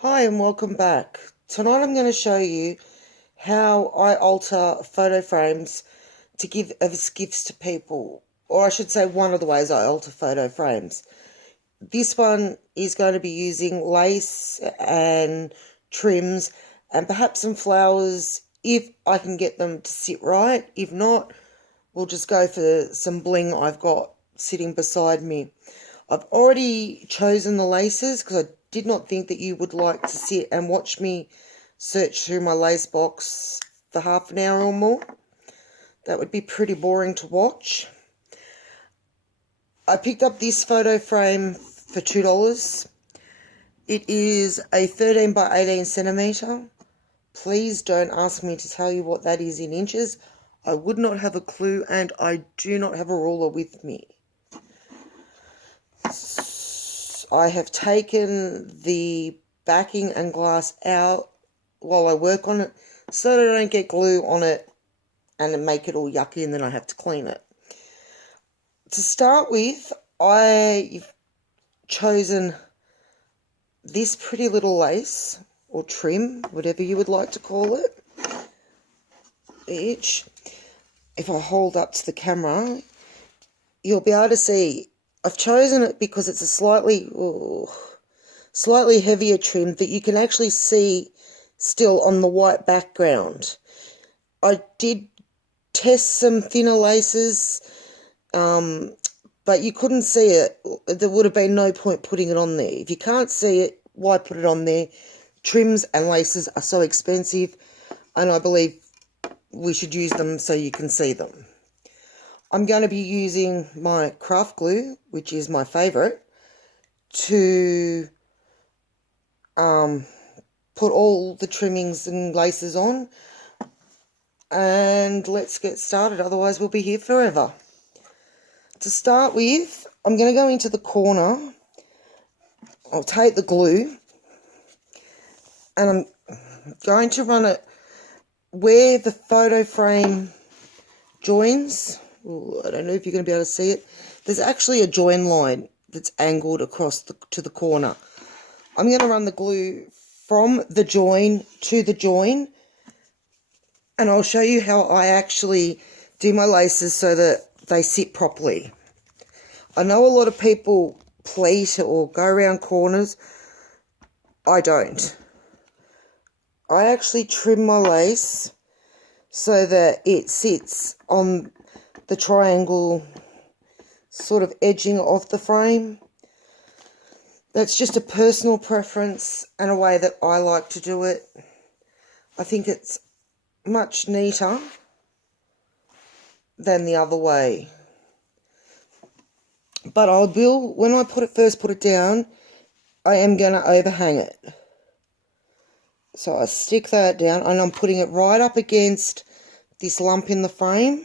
Hi and welcome back. Tonight I'm going to show you how I alter photo frames to give as gifts to people, or I should say one of the ways I alter photo frames. This one is going to be using lace and trims and perhaps some flowers if I can get them to sit right. If not, we'll just go for some bling I've got sitting beside me. I've already chosen the laces because I did not think that you would like to sit and watch me search through my lace box for half an hour or more. That would be pretty boring to watch. I picked up this photo frame for $2. It is a 13 by 18 centimetre. Please don't ask me to tell you what that is in inches. I would not have a clue, and I do not have a ruler with me. I have taken the backing and glass out while I work on it so that I don't get glue on it and make it all yucky and then I have to clean it. To start with, I've chosen this pretty little lace or trim, whatever you would like to call it. If I hold up to the camera, you'll be able to see I've chosen it because it's a slightly heavier trim that you can actually see still on the white background. I did test some thinner laces, but you couldn't see it. There would have been no point putting it on there. If you can't see it, why put it on there? Trims and laces are so expensive, and I believe we should use them so you can see them. I'm going to be using my craft glue, which is my favourite, to put all the trimmings and laces on. And let's get started, otherwise we'll be here forever. To start with, I'm going to go into the corner. I'll take the glue and I'm going to run it where the photo frame joins. Ooh, I don't know if you're going to be able to see it. There's actually a join line that's angled across to the corner. I'm going to run the glue from the join to the join, and I'll show you how I actually do my laces so that they sit properly. I know a lot of people pleat or go around corners. I don't. I actually trim my lace so that it sits on the triangle sort of edging of the frame. That's just a personal preference and a way that I like to do it. I think it's much neater than the other way. But I will, when I first put it down, I am going to overhang it. So I stick that down and I'm putting it right up against this lump in the frame.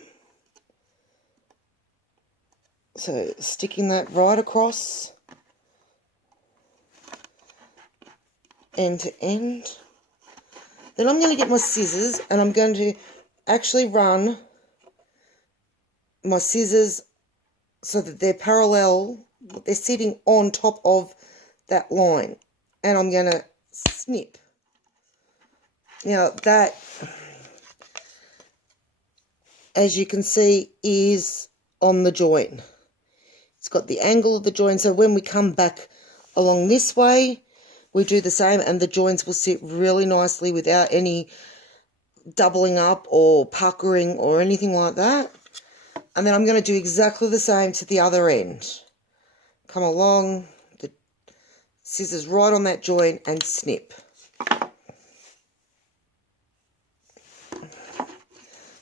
So sticking that right across, end to end. Then I'm going to get my scissors and I'm going to actually run my scissors so that they're parallel, but they're sitting on top of that line. And I'm going to snip. Now that, as you can see, is on the join. It's got the angle of the join, so when we come back along this way, we do the same and the joins will sit really nicely without any doubling up or puckering or anything like that. And then I'm going to do exactly the same to the other end. Come along, the scissors right on that join and snip.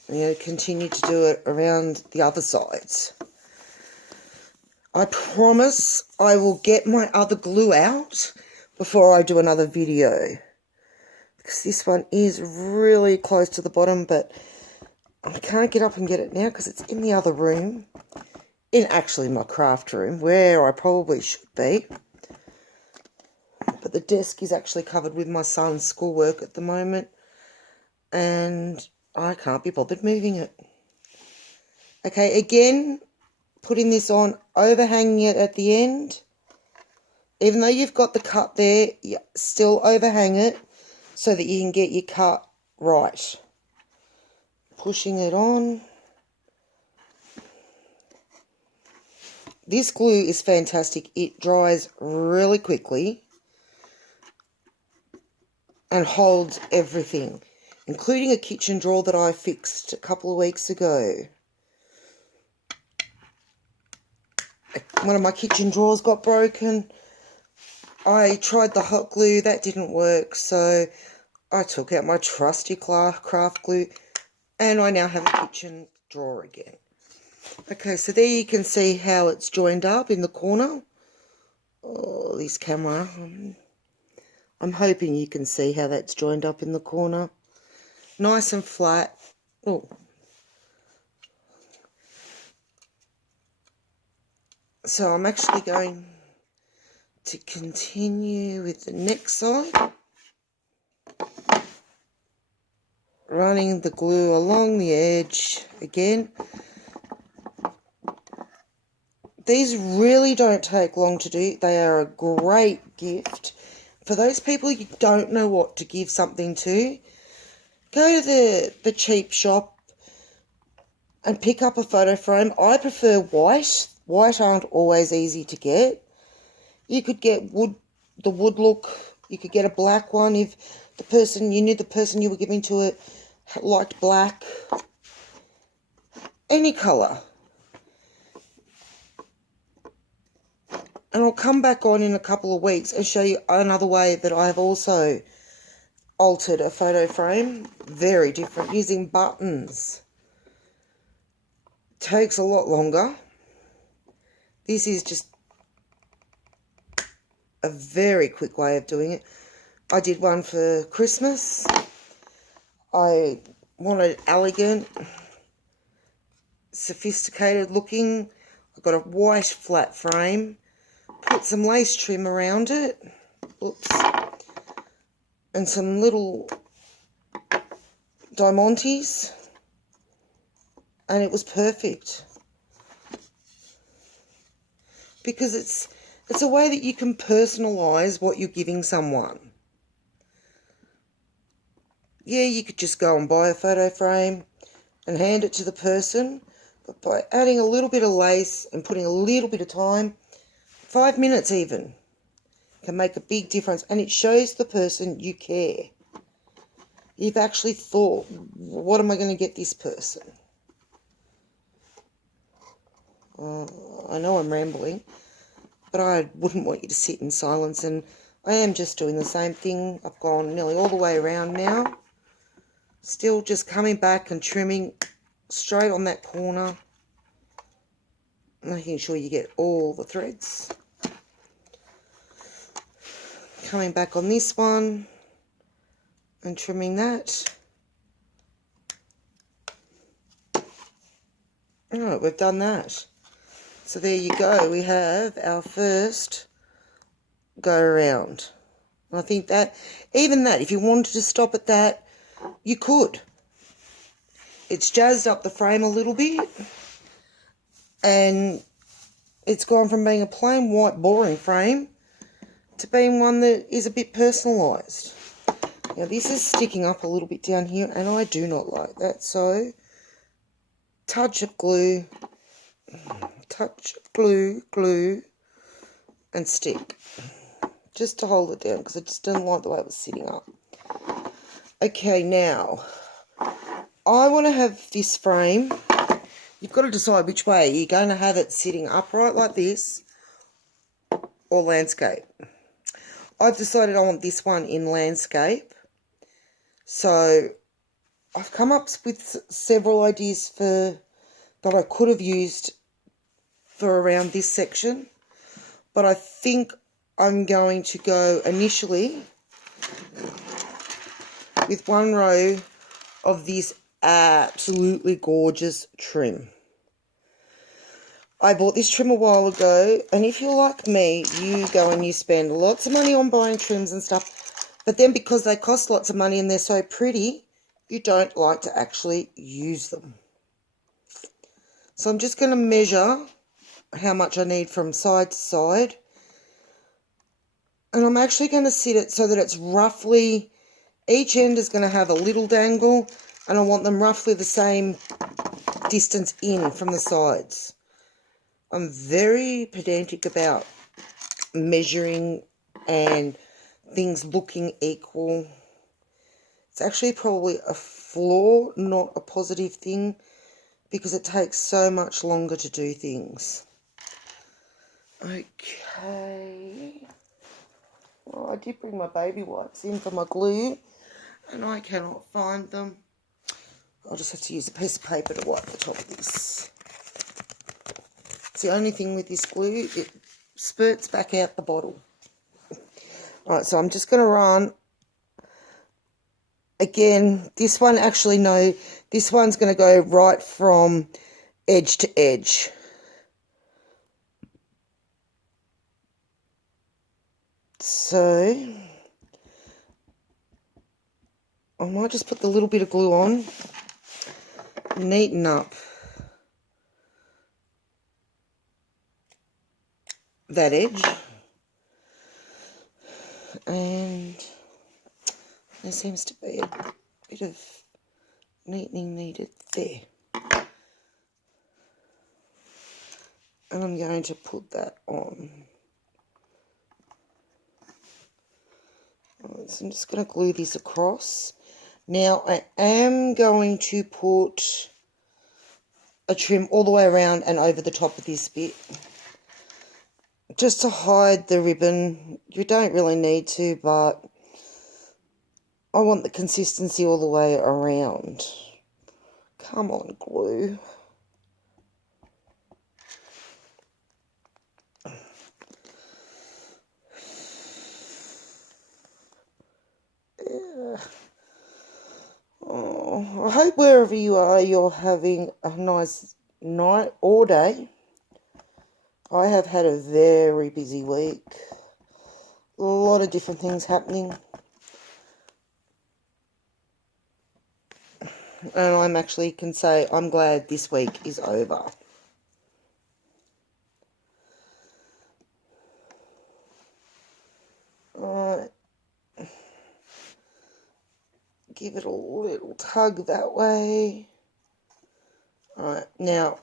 I'm going to continue to do it around the other sides. I promise I will get my other glue out before I do another video, because this one is really close to the bottom, but I can't get up and get it now because it's in the other room, in actually my craft room, where I probably should be. But the desk is actually covered with my son's schoolwork at the moment, and I can't be bothered moving it. Okay, again, putting this on, overhanging it at the end, Even though you've got the cut there, you still overhang it so that you can get your cut right. Pushing it on. This glue is fantastic. It dries really quickly and holds everything, including a kitchen drawer that I fixed a couple of weeks ago. One of my kitchen drawers got broken. I tried the hot glue, that didn't work, so I took out my trusty craft glue and I now have a kitchen drawer again. Okay, so there you can see how it's joined up in the corner. Oh, this camera. I'm hoping you can see how that's joined up in the corner. Nice and flat. Oh. So I'm actually going to continue with the next side. Running the glue along the edge again. These really don't take long to do. They are a great gift. For those people you don't know what to give something to, go to the cheap shop and pick up a photo frame. I prefer white. White aren't always easy to get. You could get the wood look. You could get a black one if the person, you knew the person you were giving to it liked black. Any colour. And I'll come back on in a couple of weeks and show you another way that I have also altered a photo frame. Very different, using buttons. Takes a lot longer. This is just a very quick way of doing it. I did one for Christmas. I wanted elegant, sophisticated looking. I got a white flat frame. Put some lace trim around it. Oops. And some little diamantes. And it was perfect. Because it's a way that you can personalise what you're giving someone. Yeah, you could just go and buy a photo frame and hand it to the person. But by adding a little bit of lace and putting a little bit of time, 5 minutes even, can make a big difference. And it shows the person you care. You've actually thought, what am I going to get this person? I know I'm rambling, but I wouldn't want you to sit in silence. And I am just doing the same thing. I've gone nearly all the way around now. Still just coming back and trimming straight on that corner. Making sure you get all the threads. Coming back on this one and trimming that. Alright, we've done that. So there you go. We have our first go around. And I think that, even that, if you wanted to stop at that, you could. It's jazzed up the frame a little bit. And it's gone from being a plain white boring frame to being one that is a bit personalised. Now this is sticking up a little bit down here and I do not like that. So, touch of glue, glue and stick. Just to hold it down because I just didn't like the way it was sitting up. Okay, now, I want to have this frame. You've got to decide which way. You're going to have it sitting upright like this or landscape. I've decided I want this one in landscape. So I've come up with several ideas that I could have used for around this section. But I think I'm going to go initially with one row of this absolutely gorgeous trim. I bought this trim a while ago, and if you're like me, you go and you spend lots of money on buying trims and stuff, but then because they cost lots of money and they're so pretty, you don't like to actually use them. So I'm just going to measure how much I need from side to side. And I'm actually going to sit it so that it's roughly, each end is going to have a little dangle, and I want them roughly the same distance in from the sides. I'm very pedantic about measuring and things looking equal. It's actually probably a flaw, not a positive thing, because it takes so much longer to do things. Okay. Well, I did bring my baby wipes in for my glue, and I cannot find them. I'll just have to use a piece of paper to wipe the top of this. It's the only thing with this glue, it spurts back out the bottle. Alright, so I'm just going to run. Again, this one actually, no, this one's going to go right from edge to edge. So, I might just put the little bit of glue on, neaten up that edge, and there seems to be a bit of neatening needed there. And I'm going to put that on. Right, so I'm just going to glue this across. Now I am going to put a trim all the way around and over the top of this bit, just to hide the ribbon. You don't really need to, but I want the consistency all the way around. Come on, glue. Yeah. Oh, I hope wherever you are, you're having a nice night or day. I have had a very busy week. A lot of different things happening. And I'm actually can say I'm glad this week is over. Alright. Give it a little tug that way. Alright, now,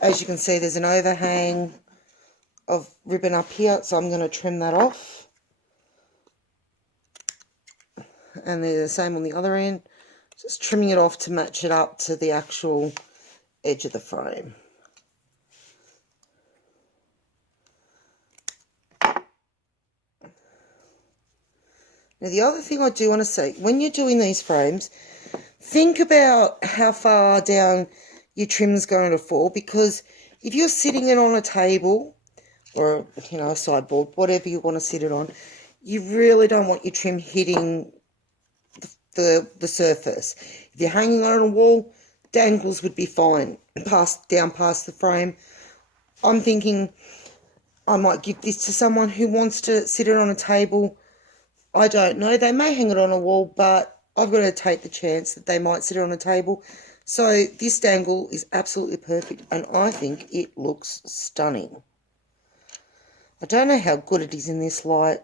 as you can see, there's an overhang of ribbon up here, so I'm going to trim that off. And they're the same on the other end. Just trimming it off to match it up to the actual edge of the frame. Now, the other thing I do want to say, when you're doing these frames, think about how far down your trim's going to fall, because if you're sitting it on a table or, you know, a sideboard, whatever you want to sit it on, you really don't want your trim hitting the surface. If you're hanging on a wall, dangles would be fine, down past the frame. I'm thinking I might give this to someone who wants to sit it on a table. I don't know, they may hang it on a wall, but I've got to take the chance that they might sit it on a table. So this dangle is absolutely perfect, and I think it looks stunning. I don't know how good it is in this light,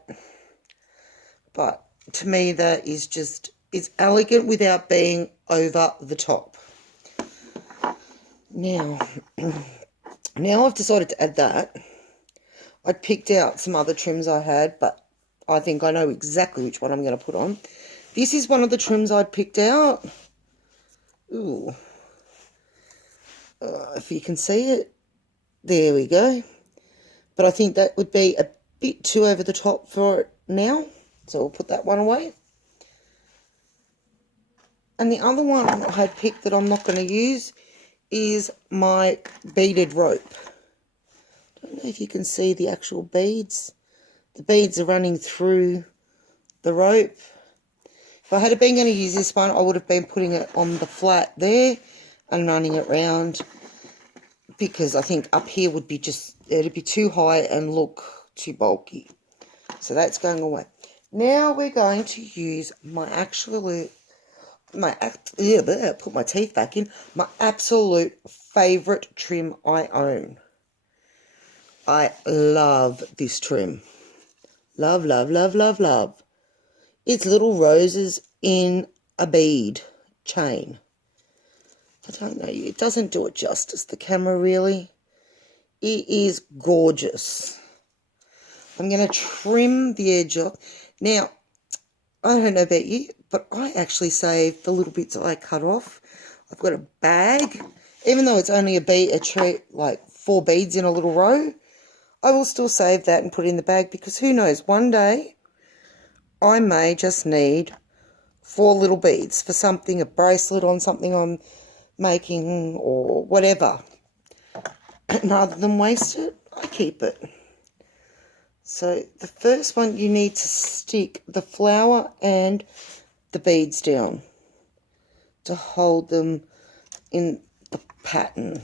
but to me that is just, it's elegant without being over the top. Now I've decided to add that. I'd picked out some other trims I had, but I think I know exactly which one I'm going to put on. This is one of the trims I'd picked out. Ooh. If you can see it. There we go. But I think that would be a bit too over the top for it now. So we'll put that one away. And the other one I had picked that I'm not going to use is my beaded rope. I don't know if you can see the actual beads. The beads are running through the rope. If I had been going to use this one, I would have been putting it on the flat there and running it round, because I think up here would be just, it'd be too high and look too bulky. So that's going away. Now we're going to use my absolute, put my teeth back in, my absolute favourite trim I own. I love this trim. Love, love, love, love, love. It's little roses in a bead chain. I don't know, it doesn't do it justice, the camera really. It is gorgeous. I'm going to trim the edge off. Now, I don't know about you, but I actually saved the little bits I cut off. I've got a bag. Even though it's only a tray, like 4 beads in a little row, I will still save that and put it in the bag because who knows, one day I may just need 4 little beads for something, a bracelet on something I'm making or whatever. And rather than waste it, I keep it. So the first one, you need to stick the flower and the beads down to hold them in the pattern.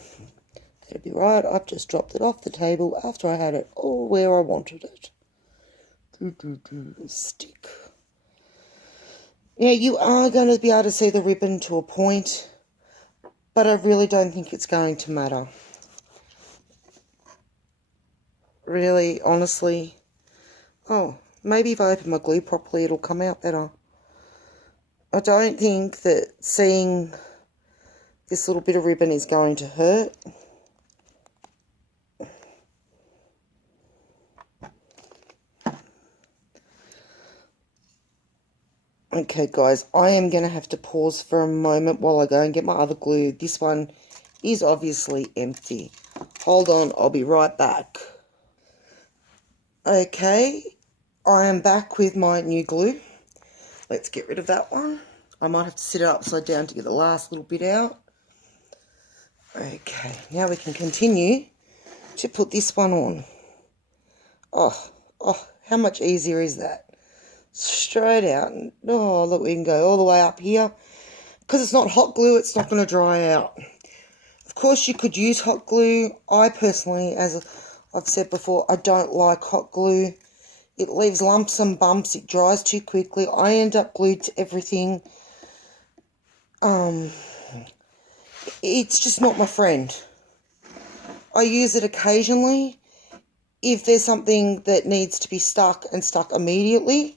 That'd be right. I've just dropped it off the table after I had it all where I wanted it. Stick. Now you are going to be able to see the ribbon to a point, but I really don't think it's going to matter. Really, honestly. Oh, maybe if I open my glue properly it'll come out better. I don't think that seeing this little bit of ribbon is going to hurt. Okay guys, I am going to have to pause for a moment while I go and get my other glue. This one is obviously empty. Hold on, I'll be right back. Okay, I am back with my new glue. Let's get rid of that one. I might have to sit it upside down to get the last little bit out. Okay, now we can continue to put this one on. Oh, how much easier is that? Straight out. Oh, look, we can go all the way up here. Because it's not hot glue, it's not going to dry out. Of course, you could use hot glue. I personally, as I've said before, I don't like hot glue. It leaves lumps and bumps. It dries too quickly. I end up glued to everything. It's just not my friend. I use it occasionally. If there's something that needs to be stuck and stuck immediately,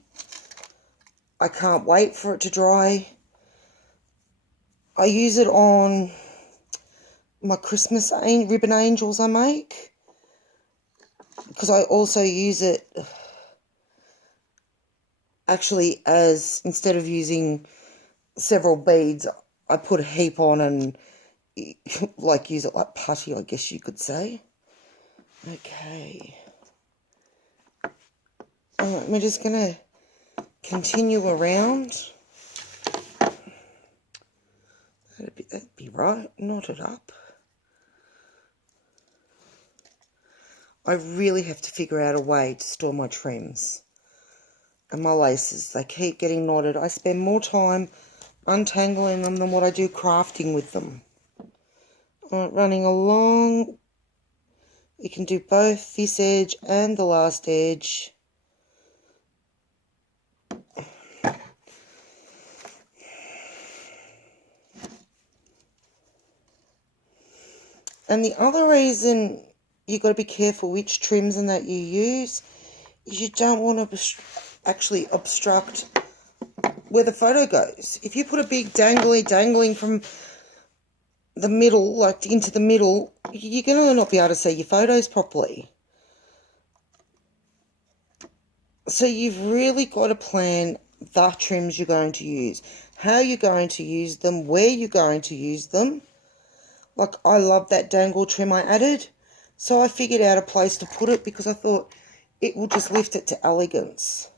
I can't wait for it to dry. I use it on my Christmas ribbon angels I make, because I also use it actually as, instead of using several beads, I put a heap on and like use it like putty, I guess you could say. Okay. Alright, we're just going to continue around. That'd be right. Knot it up. I really have to figure out a way to store my trims and my laces. They keep getting knotted. I spend more time untangling them than what I do crafting with them. Alright, running along. You can do both this edge and the last edge. And the other reason you've got to be careful which trims and that you use is you don't want to actually obstruct where the photo goes. If you put a big dangling from the middle, like into the middle, you're going to not be able to see your photos properly. So you've really got to plan the trims you're going to use, how you're going to use them, where you're going to use them. Like, I love that dangle trim I added, so I figured out a place to put it because I thought it will just lift it to elegance.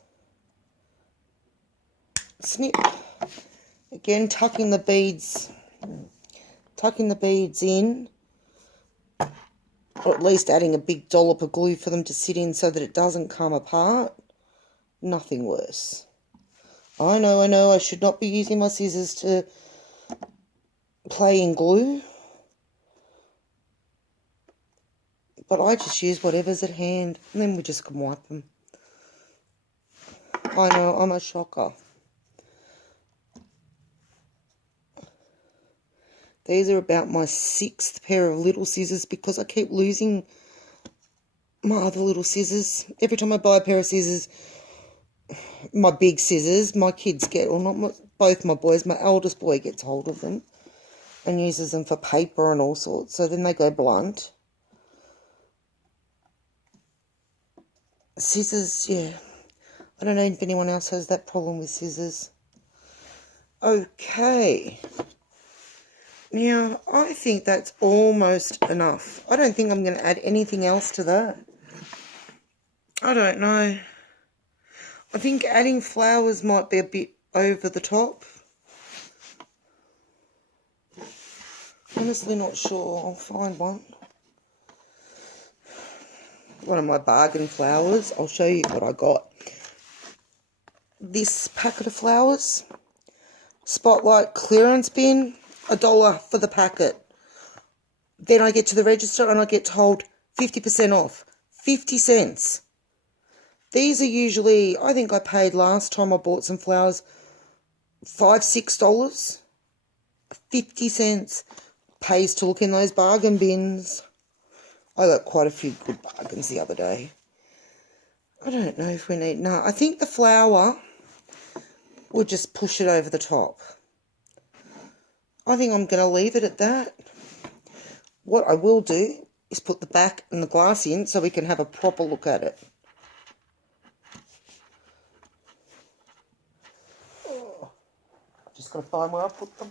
Snip. Again, tucking the beads in, or at least adding a big dollop of glue for them to sit in so that it doesn't come apart. Nothing worse. I know, I should not be using my scissors to play in glue. But I just use whatever's at hand, and then we just can wipe them. I know, I'm a shocker. These are about my 6th pair of little scissors because I keep losing my other little scissors. Every time I buy a pair of scissors, my big scissors, my kids get, or not my, both my boys, my eldest boy gets hold of them and uses them for paper and all sorts, so then they go blunt. Scissors, yeah. I don't know if anyone else has that problem with scissors. Okay. Now, I think that's almost enough. I don't think I'm going to add anything else to that. I don't know. I think adding flowers might be a bit over the top. Honestly not sure. I'll find one. One of my bargain flowers. I'll show you what I got. This packet of flowers. Spotlight clearance bin. $1 for the packet. Then I get to the register and I get told 50% off. 50 cents. These are usually, I think I paid last time I bought some flowers $5, $6. 50 cents. Pays to look in those bargain bins. I got quite a few good bargains the other day. I don't know if we need, no, I think the flower will just push it over the top. I think I'm going to leave it at that. What I will do is put the back and the glass in so we can have a proper look at it. Oh, just got to find where I put them.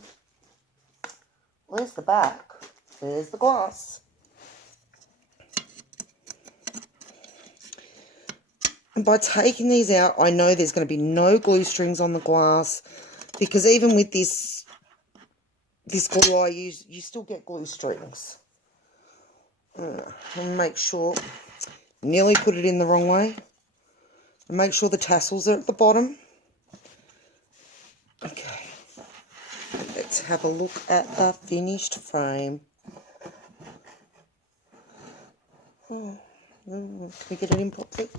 Where's the back? There's the glass. And by taking these out, I know there's going to be no glue strings on the glass, because even with this glue I use, you still get glue strings. And make sure, nearly put it in the wrong way. And make sure the tassels are at the bottom. Okay. Let's have a look at the finished frame. Can we get it in properly?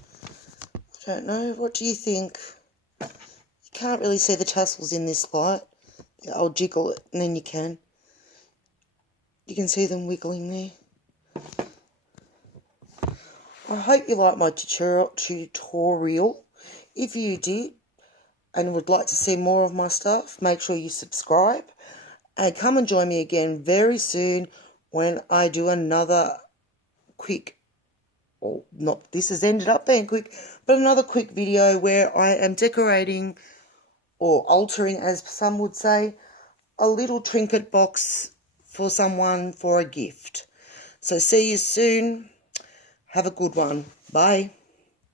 I don't know. What do you think? You can't really see the tassels in this light. Yeah, I'll jiggle it and then you can. You can see them wiggling there. I hope you liked my tutorial. If you did and would like to see more of my stuff, make sure you subscribe. And come and join me again very soon when I do another quick, or not, this has ended up being quick, but another quick video where I am decorating, or altering as some would say, a little trinket box for someone for a gift. So see you soon. Have a good one. Bye.